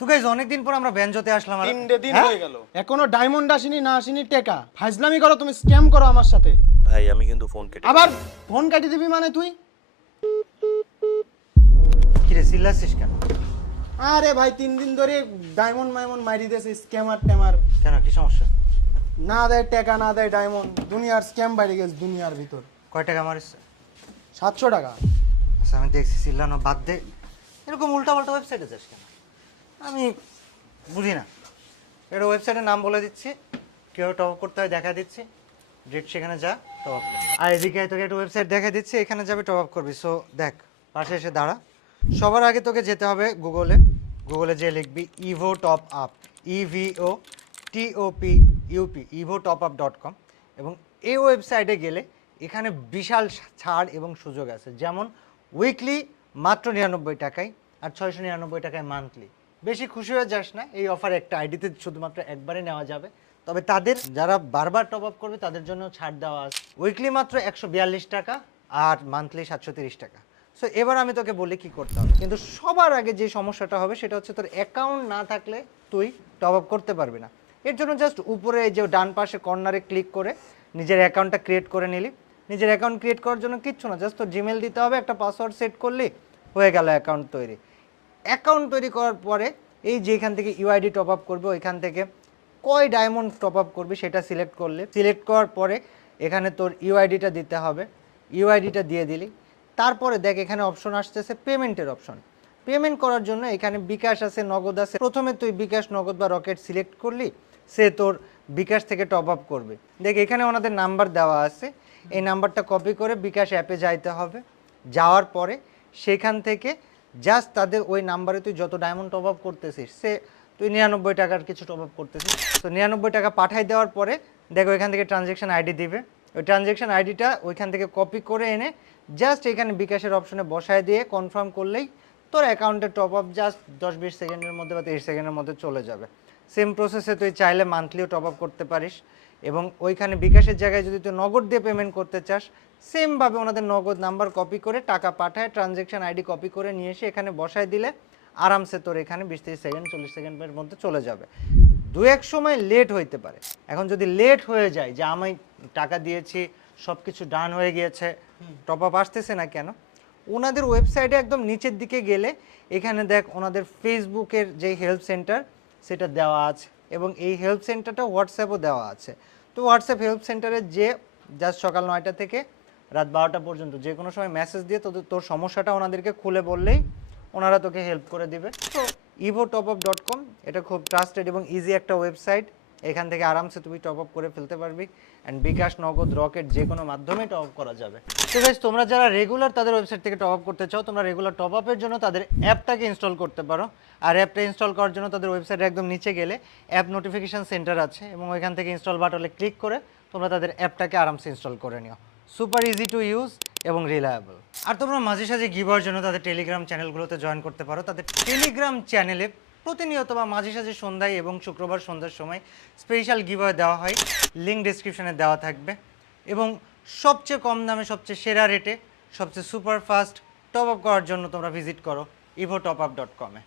তো গাইস অনেকদিন পর আমরা বেঞ্জোতে আসলাম আর 3 দিন হয়ে গেল। এখনো ডায়মন্ড আসেনি না আসেনি টাকা ফাজলামি করো তুমি স্ক্যাম করো আমার সাথে ভাই আমি কিন্তু ফোন কেটে আবার ফোন কাটি দিবি মানে তুই কি রে চিল্লাছিস কেন? আরে ভাই 3 দিন ধরে ডায়মন্ড মাইরি দেছে স্ক্যামার টেমার কেন কি সমস্যা? না দেয় টাকা না দেয় ডায়মন্ড দুনিয়ার স্ক্যাম বাইরে গেছে দুনিয়ার ভিতর কয় টাকা মারিস? 700 টাকা আচ্ছা আমি দেখছি চিল্লানো বাদ দে, এরকম উল্টাপাল্টা ওয়েবসাইটে যাস কেন? আমি বুঝি না। এটা ওয়েবসাইটের নাম বলে দিচ্ছি, কেউ টপ করতে হয় দেখা দিচ্ছি, ডিরেক্ট সেখানে যা টপ আপ। আর এদিকে তোকে একটা ওয়েবসাইট দেখা দিচ্ছি, এখানে যাবে টপ আপ করবি। সো দেখ পাশে এসে দাঁড়া। সবার আগে তোকে যেতে হবে গুগলে যে লিখবি Ivo top up, EVOTOPUP evotopUp.com, এবং এই ওয়েবসাইটে গেলে এখানে বিশাল ছাড় এবং সুযোগ আছে, যেমন উইকলি মাত্র 99 টাকায় আর 699 টাকায় মান্থলি। বেশি খুশি হয়ে যাস না, এই অফার একটা আইডিতে শুধুমাত্র একবারে নেওয়া যাবে। তবে তাদের যারা বারবার টপ আপ করবে তাদের জন্য ছাড় দেওয়া আছে। উইকলি মাত্র 142 টাকা আর মান্থলি 730 টাকা। সো এবার আমি তোকে বলি কি করতে হবে। কিন্তু সবার আগে যে সমস্যাটা হবে সেটা হচ্ছে তোর অ্যাকাউন্ট না থাকলে তুই টপ আপ করতে পারবি না। এর জন্য জাস্ট উপরে এই যে ডান পাশে কর্নারে ক্লিক করে নিজের অ্যাকাউন্টটা ক্রিয়েট করে নিলি। নিজের অ্যাকাউন্ট ক্রিয়েট করার জন্য কিচ্ছু না, জাস্ট তোর জিমেল দিতে হবে, একটা পাসওয়ার্ড সেট করলি, হয়ে গেল অ্যাকাউন্ট তৈরি। অ্যাকাউন্ট তৈরি করার পরে এই যে এখান থেকে ইউআইডি টপ আপ করবে, ওইখান থেকে কয় ডায়মন্ড টপ আপ করবি সেটা সিলেক্ট করলে, সিলেক্ট করার পরে এখানে তোর ইউআইডিটা দিতে হবে, ইউআইডিটা দিয়ে দিলি। তারপরে দেখ এখানে অপশন আসতেছে পেমেন্টের অপশন। পেমেন্ট করার জন্য এখানে বিকাশ আছে, নগদ আছে। প্রথমে তুই বিকাশ, নগদ বা রকেট সিলেক্ট করলি, সে তোর বিকাশ থেকে টপ আপ করবে। দেখ এখানে ওনাদের নাম্বার দেওয়া আছে, এই নাম্বারটা কপি করে বিকাশ অ্যাপে যাইতে হবে। যাওয়ার পরে সেখান থেকে জাস্ট তাদের ওই নাম্বারে তুই যত ডায়মন্ড টপ আপ করতেছিস, সে তুই 99 টাকার কিছু টপ আপ করতেছিস, তো 99 টাকা পাঠাই দেওয়ার পরে দেখো এখান থেকে ট্রানজ্যাকশন আইডি দিবে। ওই ট্রানজ্যাকশন আইডিটা ওইখান থেকে কপি করে এনে জাস্ট এখানে বিকাশের অপশনে বসায় দিয়ে কনফার্ম করলেই তোর অ্যাকাউন্টে টপ আপ জাস্ট 10-20 সেকেন্ডের মধ্যে বা 30 সেকেন্ডের মধ্যে চলে যাবে। সেম প্রসেসে তুই চাইলে মান্থলিও টপ আপ করতে পারিস, এবং ওইখানে বিকাশের জায়গায় যদি তুই নগদ দিয়ে পেমেন্ট করতে চাস, সেমভাবে ওনাদের নগদ নাম্বার কপি করে টাকা পাঠায় ট্রানজ্যাকশন আইডি কপি করে নিয়ে এসে এখানে বসায় দিলে আরামসে তোর এখানে 20-30 সেকেন্ড 40 সেকেন্ডের মধ্যে চলে যাবে। দু এক সময় লেট হইতে পারে। এখন যদি লেট হয়ে যায় যে আমি টাকা দিয়েছি সব কিছু ডান হয়ে গিয়েছে, টপ আপ আসতেছে না কেন, ওনাদের ওয়েবসাইটে একদম নিচের দিকে গেলে এখানে দেখ ওনাদের ফেসবুকের যে হেল্প সেন্টার সেটা দেওয়া আছে, এবং এই হেল্প সেন্টারটা হোয়াটসঅ্যাপও দেওয়া আছে। তো হোয়াটসঅ্যাপ হেল্প সেন্টারে যে জাস্ট সকাল 9টা থেকে রাত 12টা পর্যন্ত যে কোনো সময় মেসেজ দিয়ে তোর সমস্যাটা ওনাদেরকে খুলে বললেই ওনারা তোকে হেল্প করে দিবে। তো evotopUp.com এটা খুব ট্রাস্টেড এবং ইজি একটা ওয়েবসাইট, এখান থেকে আরামসে তুমি টপ আপ করে ফেলতে পারবি। অ্যান্ড বিকাশ, নগদ, রকেট যে কোনো মাধ্যমেই টপ আপ করা যাবে। তো গাইস তোমরা যারা রেগুলার তাদের ওয়েবসাইট থেকে টপ আপ করতে চাও, তোমরা রেগুলার টপ আপের জন্য তাদের অ্যাপটাকে ইনস্টল করতে পারো। আর অ্যাপটা ইনস্টল করার জন্য তাদের ওয়েবসাইটে একদম নিচে গেলে অ্যাপ নোটিফিকেশন সেন্টার আছে, এবং ওইখান থেকে ইনস্টল বাটনে ক্লিক করে তোমরা তাদের অ্যাপটাকে আরামসে ইনস্টল করে নিও। সুপার ইজি টু ইউজ এবং রিলায়েবল। আর তোমরা মাঝে সাঝে গিভার জন্য তাদের টেলিগ্রাম চ্যানেলগুলোতে জয়েন করতে পারো। তাদের টেলিগ্রাম চ্যানেলে প্রতিনিয়ত বা মাঝে সাঝে সন্ধ্যায় এবং শুক্রবার সন্ধ্যার সময় স্পেশাল গিভার দেওয়া হয়, লিঙ্ক ডিসক্রিপশনে দেওয়া থাকবে। এবং সবচেয়ে কম দামে সবচেয়ে সেরা রেটে সবচেয়ে সুপার ফাস্ট টপ আপ করার জন্য তোমরা ভিজিট করো evotopUp.com-এ।